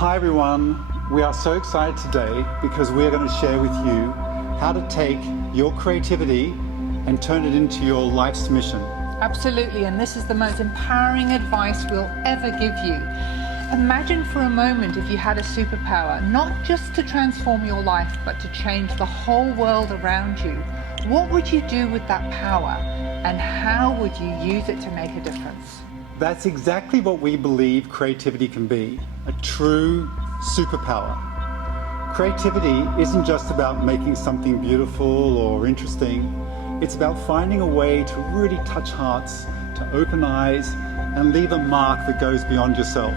Hi everyone, we are so excited today because we are going to share with you how to take your creativity and turn it into your life's mission. Absolutely, and this is the most empowering advice we'll ever give you. Imagine for a moment if you had a superpower, not just to transform your life, but to change the whole world around you. What would you do with that power, and how would you use it to make a difference? That's exactly what we believe creativity can be, a true superpower. Creativity isn't just about making something beautiful or interesting. It's about finding a way to really touch hearts, to open eyes, and leave a mark that goes beyond yourself.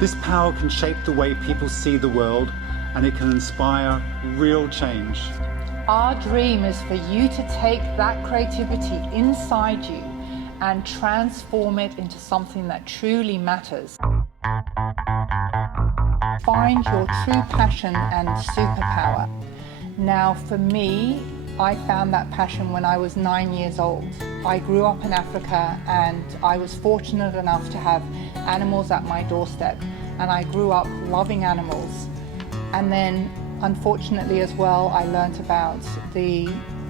This power can shape the way people see the world, and it can inspire real change. Our dream is for you to take that creativity inside you and transform it into something that truly matters. Find your true passion and superpower. Now, for me, I found that passion when I was 9 years old. I grew up in Africa and I was fortunate enough to have animals at my doorstep, and I grew up loving animals. And then, unfortunately as well, I learnt about the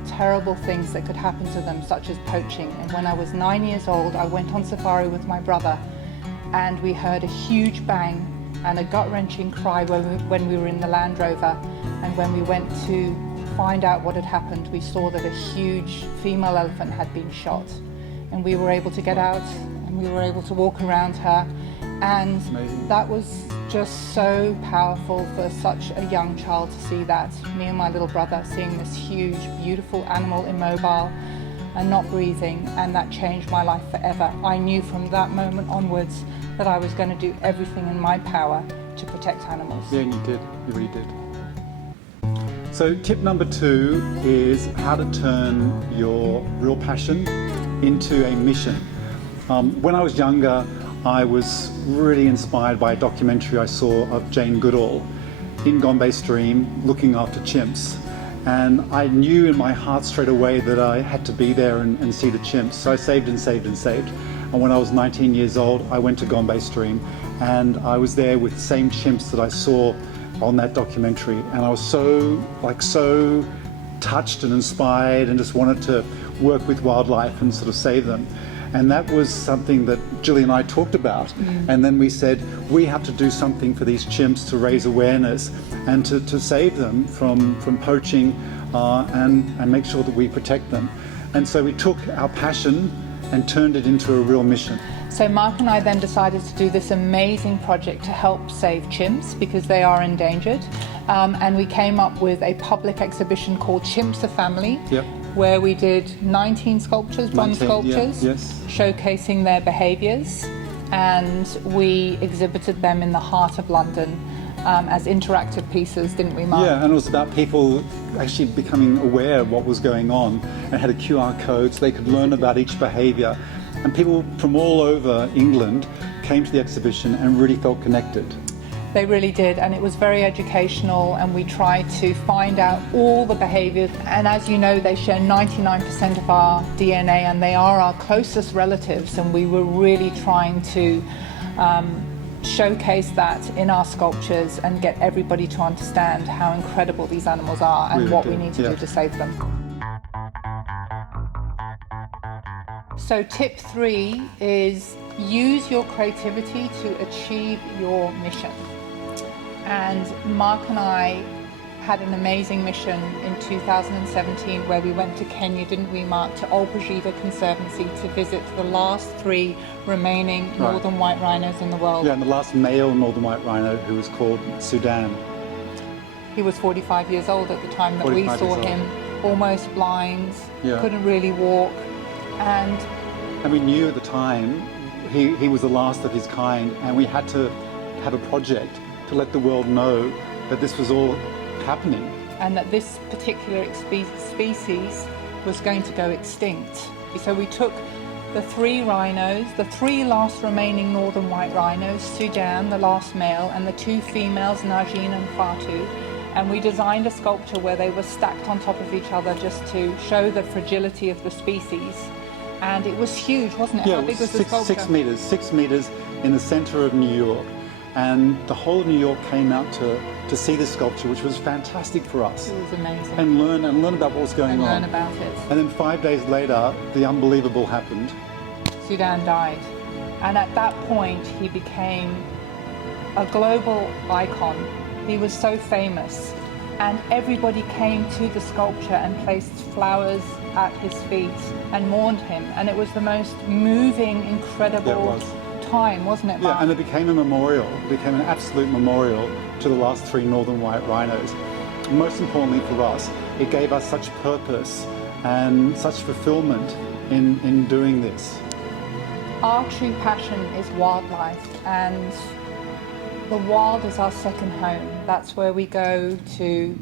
terrible things that could happen to them, such as poaching. And when I was 9 years old, I went on safari with my brother, and we heard a huge bang and a gut-wrenching cry when we were in the Land Rover. And when we went to find out what had happened, we saw that a huge female elephant had been shot. And we were able to get out and we were able to walk around her. And that was just so powerful for such a young child to see that. Me and my little brother seeing this huge, beautiful animal immobile and not breathing, and that changed my life forever. I knew from that moment onwards that I was going to do everything in my power to protect animals. Yeah, and you did. You really did. So tip number 2 is how to turn your real passion into a mission. When I was younger, I was really inspired by a documentary I saw of Jane Goodall in Gombe Stream looking after chimps. And I knew in my heart straight away that I had to be there and see the chimps. So I saved and saved and saved. And when I was 19 years old, I went to Gombe Stream and I was there with the same chimps that I saw on that documentary. And I was so touched and inspired and just wanted to work with wildlife and sort of save them. And that was something that Julie and I talked about. And then we said, we have to do something for these chimps to raise awareness and to save them from poaching and make sure that we protect them. And so we took our passion and turned it into a real mission. So Mark and I then decided to do this amazing project to help save chimps because they are endangered. And we came up with a public exhibition called Chimps a Family. Yep. Where we did 19 sculptures, bronze sculptures, yes. showcasing their behaviours, and we exhibited them in the heart of London as interactive pieces, didn't we, Mark? Yeah, and it was about people actually becoming aware of what was going on and had a QR code so they could learn about each behaviour. And people from all over England came to the exhibition and really felt connected. They really did, and it was very educational, and we tried to find out all the behaviours. And as you know, they share 99% of our DNA, and they are our closest relatives, and we were really trying to showcase that in our sculptures and get everybody to understand how incredible these animals are and what we need to do to save them. So tip 3 is use your creativity to achieve your mission. And Mark and I had an amazing mission in 2017 where we went to Kenya, didn't we, Mark, to Old Brigida Conservancy to visit the last 3 remaining northern white rhinos in the world. Yeah, and the last male northern white rhino, who was called Sudan. He was 45 years old at the time that we saw him, almost blind, couldn't really walk. And we knew at the time he was the last of his kind, and we had to have a project to let the world know that this was all happening. And that this particular species was going to go extinct. So we took the 3 rhinos, the 3 last remaining northern white rhinos, Sudan, the last male, and the 2 females, Najin and Fatu, and we designed a sculpture where they were stacked on top of each other just to show the fragility of the species. And it was huge, wasn't it? Yeah, How big was the sculpture? 6 meters in the center of New York. and the whole of New York came out to see the sculpture, which was fantastic for us. It was amazing. And learn about what was going And on. learn about it. And then 5 days later, the unbelievable happened. Sudan died. And at that point, he became a global icon. He was so famous. And everybody came to the sculpture and placed flowers at his feet and mourned him. And it was the most moving, incredible time, wasn't it, Mark? Yeah, and it became a memorial. It became an absolute memorial to the last 3 northern white rhinos. And most importantly for us, it gave us such purpose and such fulfillment in doing this. Our true passion is wildlife, and the wild is our second home. That's where we go to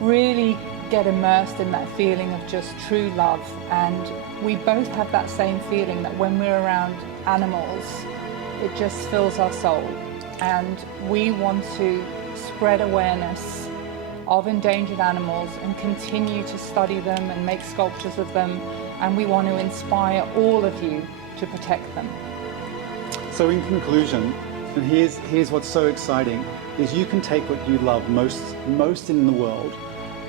really get immersed in that feeling of just true love. And we both have that same feeling that when we're around animals, it just fills our soul. And we want to spread awareness of endangered animals and continue to study them and make sculptures of them. And we want to inspire all of you to protect them. So in conclusion, and here's what's so exciting, is you can take what you love most in the world,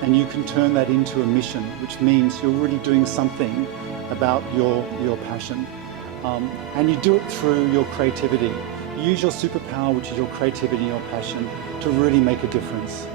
and you can turn that into a mission, which means you're really doing something about your passion. And you do it through your creativity. Use your superpower, which is your creativity and your passion, to really make a difference.